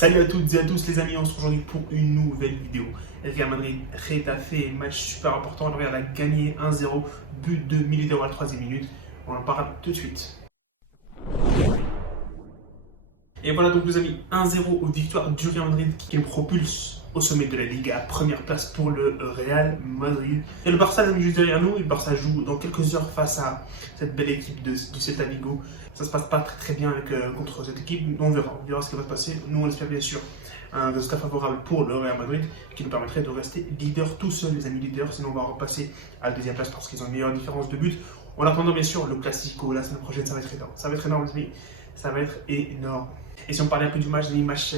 Salut à toutes et à tous les amis, on se retrouve aujourd'hui pour une nouvelle vidéo. Real Madrid, Getafe, match super important. Le Real a gagné 1-0, but de Militao à la 3e minute. On en parle tout de suite. Et voilà donc les amis, 1-0 victoire du Real Madrid qui le propulse au sommet de la Ligue à première place pour le Real Madrid. Et le Barça est juste derrière nous, et le Barça joue dans quelques heures face à cette belle équipe du Celta Vigo. Ça se passe pas très bien contre cette équipe, on verra ce qui va se passer. Nous on espère bien sûr un résultat favorable pour le Real Madrid qui nous permettrait de rester leader tout seul les amis leaders, sinon on va repasser à la deuxième place parce qu'ils ont une meilleure différence de but. En attendant bien sûr le Classico la semaine prochaine, ça va être énorme. Ça va être énorme les amis, ça va être énorme. Et si on parlait un peu du match, match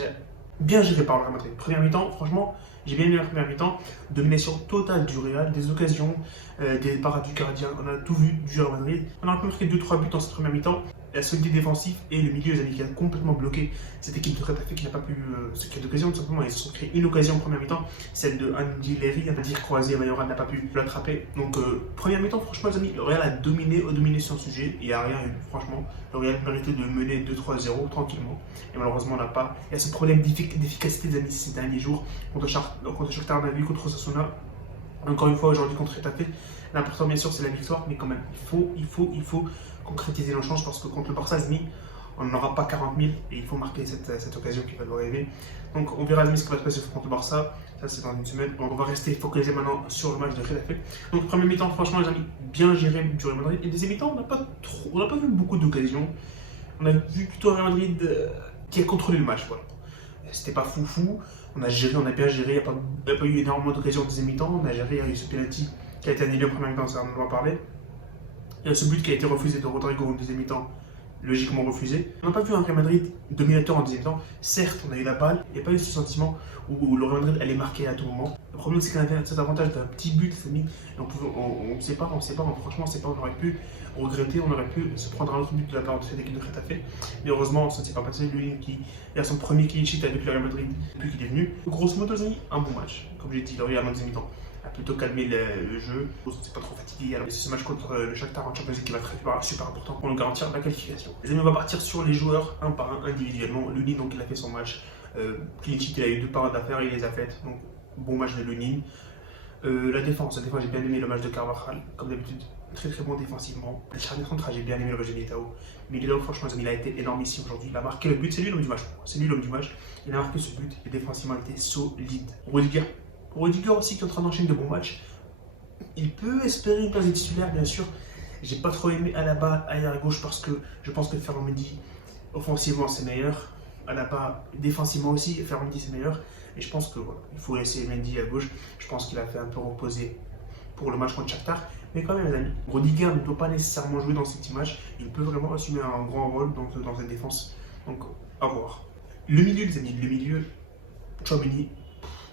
bien géré par le Real Madrid. Première mi-temps, franchement, j'ai bien aimé la première mi-temps. Domination totale du Real, des occasions, des parades du gardien. On a tout vu du Real Madrid. On a marqué 2-3 buts dans cette première mi-temps. La solidité défensive et le milieu, les amis, qui a complètement bloqué cette équipe de Getafe qui n'a pas pu se créer d'occasion. Tout simplement, ils se sont créés une occasion en première mi-temps, celle de Andy Lery, on va dire croisé, Mayoral n'a pas pu l'attraper. Donc, première mi-temps, franchement, les amis, le Real a dominé son sujet. Il n'y a rien eu, franchement. Le Real méritait de mener 2-3-0 tranquillement. Et malheureusement, on n'a pas. Il y a ce problème d'efficacité des amis ces derniers jours. Contre Shakhtar, on a vu contre Osasuna. Encore une fois, aujourd'hui contre Getafe. L'important, bien sûr, c'est la victoire, mais quand même, il faut concrétiser nos chances parce que contre le Barça, on n'aura pas 40 000 et il faut marquer cette occasion qui va nous arriver. Donc, on verra ce qui va se passer contre le Barça. Ça, c'est dans une semaine. On va rester focalisé maintenant sur le match de Getafe. Donc, premier mi-temps, franchement, les amis, bien géré du Real Madrid. Et deuxième mi-temps, on n'a pas vu beaucoup d'occasions. On a vu plutôt un Real Madrid qui a contrôlé le match. Voilà. C'était pas foufou. On a bien géré. Il n'y a pas eu énormément d'occasions en deuxième mi-temps. On a géré. Il y a eu ce penalty qui a été annulé en première mi-temps, ça on en va parler. Il y a ce but qui a été refusé de Rodrigo en deuxième mi-temps, logiquement refusé. On n'a pas vu un Real Madrid dominateur en deuxième mi-temps. Certes, on a eu la balle, il n'y a pas eu ce sentiment où le Real Madrid allait marquer à tout moment. Le problème, c'est qu'on avait cet avantage d'un petit but, on ne sait pas, franchement, on ne sait pas, on aurait pu regretter, on aurait pu se prendre un autre but de la part de cette équipe de Getafe. Mais heureusement, ça ne s'est pas passé. Lui qui a son premier clean sheet avec le Real Madrid depuis qu'il est venu. Grosso modo, un bon match. Comme j'ai dit, le Real en deuxième mi-temps a plutôt calmé le jeu. C'est pas trop fatigué. Alors, c'est ce match contre le Shakhtar en Champions League qui va être super important pour nous garantir la qualification. Les amis, on va partir sur les joueurs un par un individuellement. Lunin, donc, il a fait son match. Clean sheet, il a eu 2 parades à faire, il les a faites. Donc, bon match de Lunin. La défense, j'ai bien aimé le match de Carvajal, comme d'habitude, très bon défensivement. La charnière centrale, j'ai bien aimé le jeu de Militao. Militao, franchement, il a été énorme ici aujourd'hui. Il a marqué le but, c'est lui l'homme du match. C'est lui l'homme du match. Il a marqué ce but et défensivement, il était solide. Rudiger aussi qui est en train d'enchaîner de bons matchs. Il peut espérer une place de titulaire, bien sûr. J'ai pas trop aimé Alaba à gauche parce que je pense que Ferland Mendy, offensivement, c'est meilleur. Alaba, défensivement aussi, Ferland Mendy, c'est meilleur. Et je pense que voilà, il faut laisser Mendy à gauche. Je pense qu'il a fait un peu reposer pour le match contre Shakhtar. Mais quand même, les amis, Rudiger ne doit pas nécessairement jouer dans ces petits matchs. Il peut vraiment assumer un grand rôle dans cette défense. Donc, à voir. Le milieu, les amis, Tchouaméni,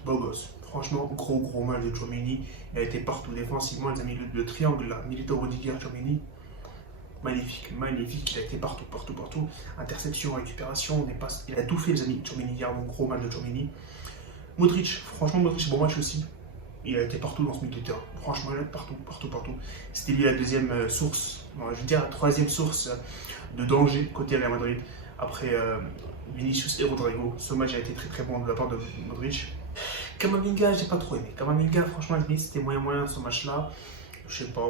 beau gosse. Franchement, gros match de Tchouaméni. Il a été partout défensivement, les amis. Le triangle là, Militao, Rudiger, Tchouaméni. Magnifique. Il a été partout. Interception, récupération, il a tout fait, les amis. Tchouaméni, hier, un gros match de Tchouaméni. Modric, franchement, bon match aussi. Il a été partout dans ce milieu de terrain. Franchement, il a été partout. C'était lui la deuxième source, je veux dire la troisième source de danger côté Real Madrid. Après Vinicius et Rodrigo. Ce match a été très bon de la part de Modric. Camavinga, j'ai pas trop aimé. Camavinga, franchement, c'était moyen ce match-là. Je sais pas,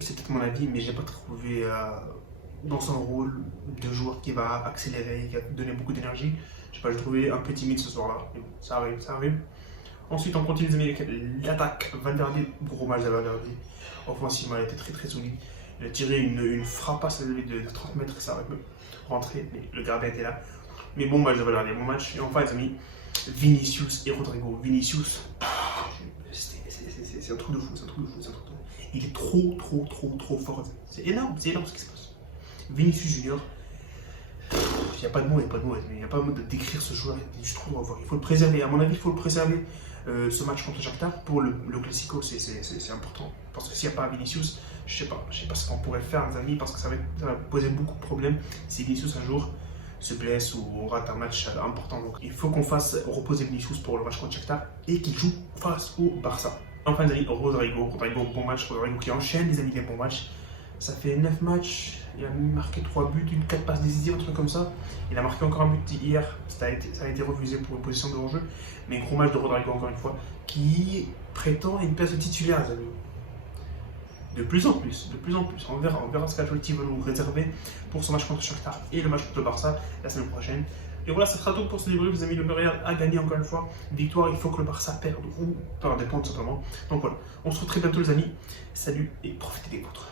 c'est peut-être mon avis, mais j'ai pas trouvé dans son rôle de joueur qui va accélérer, qui va donner beaucoup d'énergie. Je sais pas, j'ai trouvé un peu timide ce soir-là. Ça arrive. Ensuite, on continue l'attaque. Valverde, gros match de Valverde. Offensivement, il était très solide. Il a tiré une frappasse de 30 mètres, ça aurait pu rentrer, mais le gardien était là. Mais bon match de Valverde, bon match. Et enfin, les amis, Vinicius et Rodrigo. Vinicius, c'est un truc de fou, Il est trop fort. C'est énorme ce qui se passe. Vinicius Junior, il n'y a pas de mots, il n'y a pas de mots de décrire ce joueur. Je trouve, il faut le préserver. À mon avis, il faut le préserver. Ce match contre Shakhtar pour le Classico, c'est important. Parce que s'il n'y a pas Vinicius, je sais pas ce qu'on pourrait faire, les amis, parce que ça va poser beaucoup de problèmes si Vinicius un jour se blesse ou rate un match important. Donc il faut qu'on fasse reposer Vinicius pour le match contre Shakhtar et qu'il joue face au Barça. Enfin, les amis, Rodrigo, bon match, Rodrigo qui enchaîne, les amis, des bons matchs. Ça fait 9 matchs, il a marqué 3 buts, 4 passes décisives, un truc comme ça. Il a marqué encore un but hier, ça a été refusé pour une position de hors-jeu. Mais gros match de Rodrigo encore une fois, qui prétend une place de titulaire, les amis. De plus en plus, de plus en plus. On verra ce qu'Ancelotti va nous réserver pour son match contre Shakhtar et le match contre le Barça la semaine prochaine. Et voilà, ça sera tout pour ce débrief, les amis. Le Real a gagné encore une fois. Victoire, il faut que le Barça perde ou perde des points tout simplement. Donc voilà, on se retrouve très bientôt, les amis. Salut et profitez des vôtres.